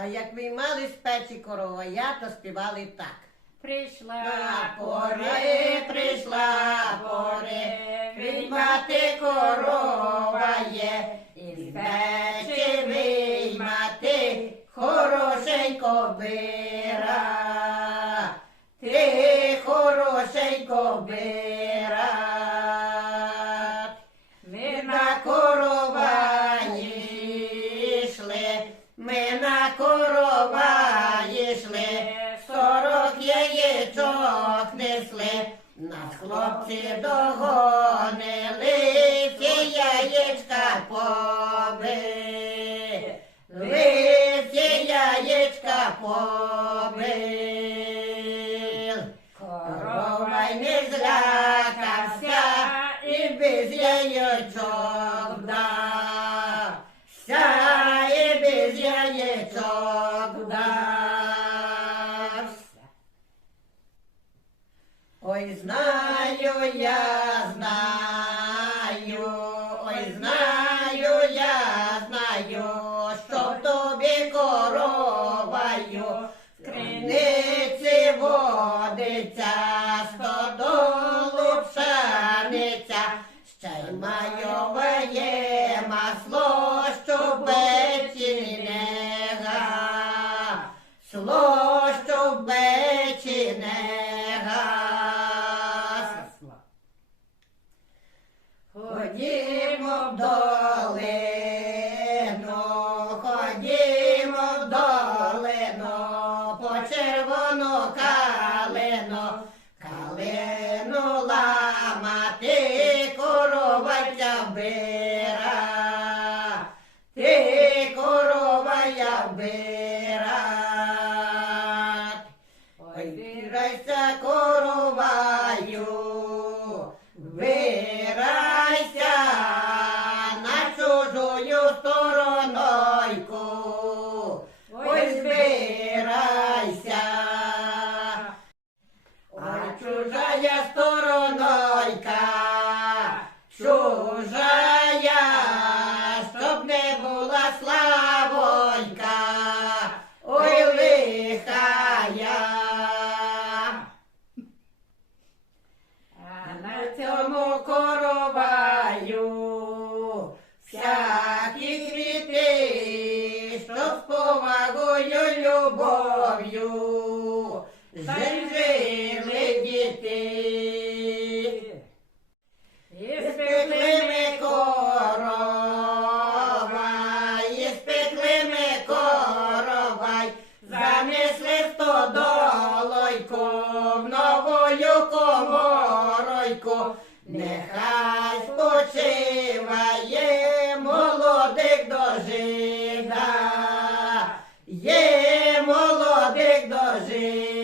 А як виймали з печі корова, я то співали так. Прийшла пори, прийшла пори, виймати корова є, із печі виймати хорошенько бира. Ти хорошенько бира. Нас хлопці догонили, всі яєчка побили, всі яєчка побили. Корова не злякався і без яєчок Ой, знаю, я знаю, ой, знаю, я знаю, що в тобі короваю, в криниці водиться, стодолу пшениця, ще й майове по червону калину, калину ламати, коровая бира, ти коровая бира. Сторонойка, чужая, щоб не була славонька, ой, лихая. А на цьому короваю всякі квіти, що з повагою, любов'ю жили діти. Новою коморойку, нехай спочиває молодик дожина, є молодик дожида.